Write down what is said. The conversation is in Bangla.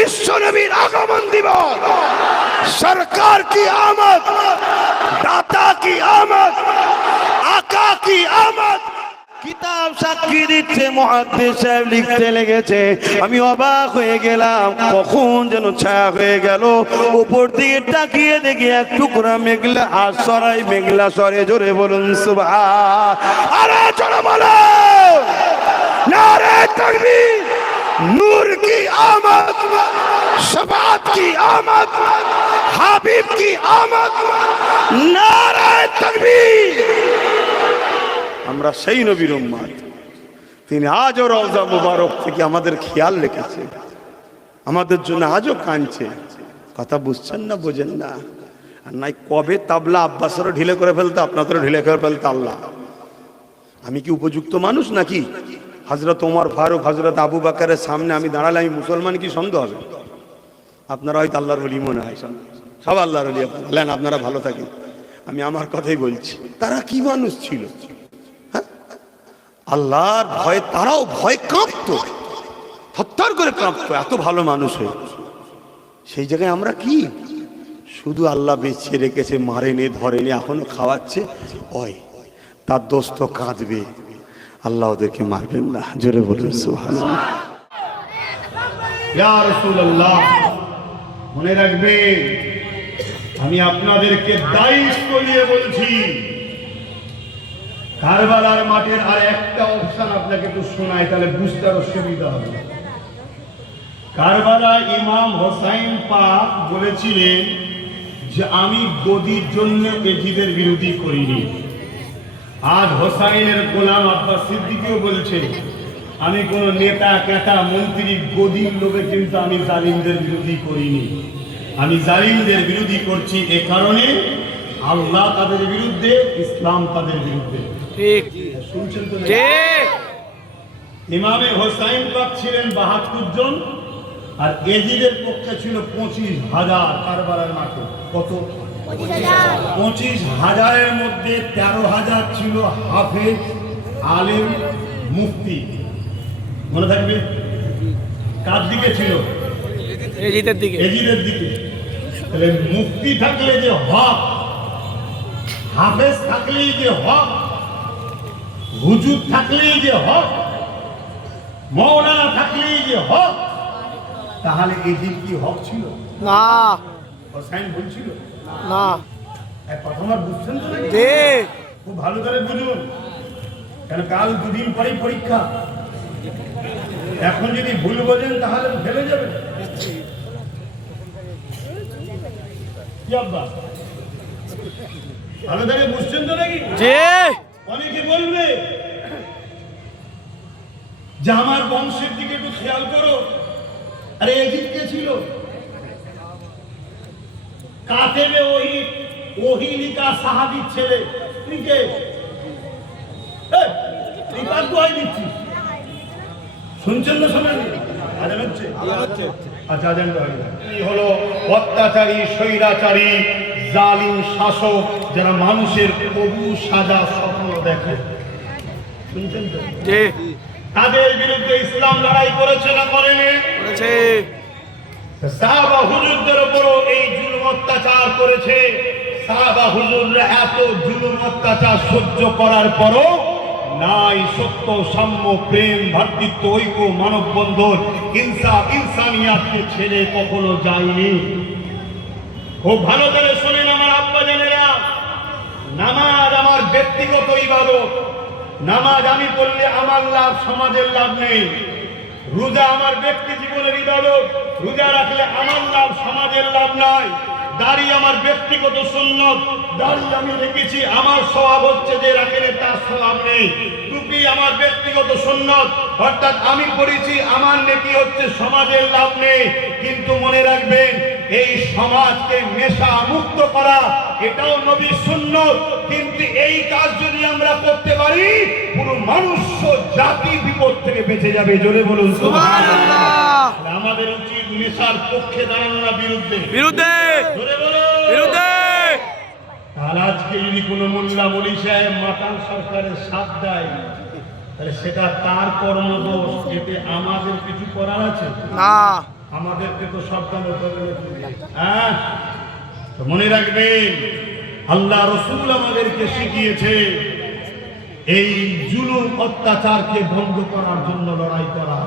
বিশ্ব নবীর আগমন দিবস, সরকার কি আমদ, দাতা কি আমদ, আকা কি আমদ। কিতাব সাক্ষী দিচ্ছে, মুহাদ্দিস সাহেব লিখতে লেগেছে, আমি অবাক হয়ে গেলাম, কখন যেন ছায়া হয়ে গেল, উপর দিকে তাকিয়ে দেখি এক টুকরা মেঘলা আর সরাই মেঘলা সরে, জোরে বলুন সুবহান। আরে জোরে বলো নারে তাকবীর। নূর কি আমদ, শাফাত কি আমদ, হাবিব কি আমদ, নারে তাকবীর। আমরা সেই নবীর উম্মত, তিনি আজও রওজা মুবারক থেকে আমাদের খেয়াল রেখেছে, আমাদের জন্য আজও কাঁদছে। কথা বুঝছেন না, বোঝেন না? আর নাই কবে তাবলা আব্বাসেরও ঢিলে করে ফেলতো, আপনাদেরও ঢিলে করে ফেলতো আল্লাহ। আমি কি উপযুক্ত মানুষ নাকি? হযরত ওমর ফারুক, হযরত আবু বকরের সামনে আমি দাঁড়ালে আমি মুসলমান কি সন্দেহ হবে? আপনারা হয়তো আল্লাহর ওলি মনে হয়, সব আল্লাহর ওলি বলেন, আপনারা ভালো থাকেন। আমি আমার কথাই বলছি, তারা কি মানুষ ছিল, আল্লাহর ভয়ে তারাও ভয় কাঁপতো, থরথর করে কাঁপতো, এত ভালো মানুষ হয়ে। সেই জায়গায় আমরা কি শুধু আল্লাহ বেঁচে রেখেছে, মারেনি ধরেনি, এখনো খাওয়াচ্ছে, ওই তার দোস্ত কাঁদবে, আল্লাহ ওদেরকে মারবেন না, জোরে বলুন সুবহানাল্লাহ। ইয়া রাসূলুল্লাহ, মনে রাখবেন, আমি আপনাদেরকে দায়িত্ব নিয়ে বলছি, কারবালার মাঠের আর একটা অপশন আপনাকে একটু শোনাই, তাহলে বুঝতে আরো সুবিধা হবে। কারবালা ইমাম হোসাইন পাক বলেছিলেন যে আমি গদির জন্য এজিদের বিরোধী করিনি। আজ হোসাইনের গোলাম আব্বাস সিদ্দিকীও বলছে, আমি কোন নেতা কেতা মন্ত্রী গদির লোভে কিন্তু আমি জালিমদের বিরোধী করিনি। আমি জালিমদের বিরোধী করছি এ কারণে, আল্লাহ তাদের বিরুদ্ধে, ইসলাম তাদের বিরুদ্ধে। ঠিক, শুনছেন তো? ঠিক। ইমামে হোসাইন পাক ছিলেন ৭২ জন, আর এজিদের পক্ষে ছিল ২৫,০০০। কারবালার মাঠে কত? ২৫,০০০-এর মধ্যে ১৩,০০০ ছিল হাফেজ, আলেম, মুফতি। মনে থাকবে কার দিকে ছিল? এজিদের দিকে। এজিদের দিকে। তাহলে মুফতি থাকলে যে হক, হাফেজ থাকলেই যে হক, হুজুর থাকলেই যে হক, মওলানা থাকলেই যে হক, তাহলে এজিদ কি হক ছিল? না, হোসাইন বলছিল না। এক কথা আমার বুঝছেন তো নাকি? ঠিক। খুব ভালো করে বুঝুন, কারণ কাল দুদিন পরেই পরীক্ষা। এখন যদি ভুল বোঝেন তাহলে ফেলে যাবে। কি আব্বা, ভালো করে বুঝছেন তো নাকি? জি। অনেকে বলবে যে আমার বংশের দিকে একটু খেয়াল করো। আরে এজিদ কে ছিল? কাতেবে ওহি, ওহি লিখা সাহাবীর ছেলে। তুই কে? এই কাজ দোয়াই দিচ্ছি, শুনছেন না? শোনেন? আজান হচ্ছে? আচ্ছা, আজান দোয়াই। এই হলো অত্যাচারী, স্বৈরাচারী, জালিম শাসক, যারা মানুষের কবু সাজা স্বপ্ন দেখে। শুনছেন তো? জি। তাদের বিরুদ্ধে ইসলাম লড়াই করেছে না করেনি? করেছে। সাহাবা হুজুরদের উপরও এই জুলুম অত্যাচার করেছে। সাহাবা হুজুররা এত জুলুম অত্যাচার সহ্য করার পরও নাই সত্য, সাম্য, প্রেম, ভ্রাতৃত্ব, ঐক্য, মানববন্ধন, ইনসাফ, ইনসানিয়াতকে ছেড়ে কখনো যায়নি। খুব ভালো করে শোনেন আমার আব্বা জানেরা, নামাজ আমার ব্যক্তিগত ইবাদত। নামাজ আমি পড়লে আমার লাভ, সমাজের লাভ নেই। রোজা আমার ব্যক্তি জীবনের ইবাদত, রোজা রাখলে আমার লাভ, সমাজের লাভ নাই। দাড়ি আমার ব্যক্তিগত সুন্নত, দাড়ি আমি রেখেছি, আমার স্বভাব হচ্ছে যে রাখেন তার স্বভাব নেই। টুপি আমার ব্যক্তিগত সুন্নত, অর্থাৎ আমি পড়েছি, আমার নেকি হচ্ছে, সমাজের লাভ নেই। কিন্তু মনে রাখবেন, এই সমাজকে নেশা মুক্ত করা এটাও নবীর সুন্নত। কিন্তু এই কাজ যদি আমরা করতে পারি, পুরো মনুষ্য জাতি বিপদ থেকে বেঁচে যাবে। জোরে বলুন সুবহানাল্লাহ। আমাদের উচিত নেশার পক্ষে দাঁড়ানো না বিরুদ্ধে? বিরুদ্ধে। জোরে বলুন বিরুদ্ধে। আর আজকে যদি কোনো মোল্লা মলি সাহেব মাতাল সরকারের সাথ দেয়, তাহলে সেটা তার কর্মদোষ, এতে আমাদের কিছু করার আছে? না। আমাদেরকে তো সাবধান হতে হবে। হ্যাঁ, তো মনে রাখবেন আল্লাহ রসুল আমাদেরকে শিখিয়েছে এই জুলুম অত্যাচারকে বন্ধ করার জন্য লড়াই করা।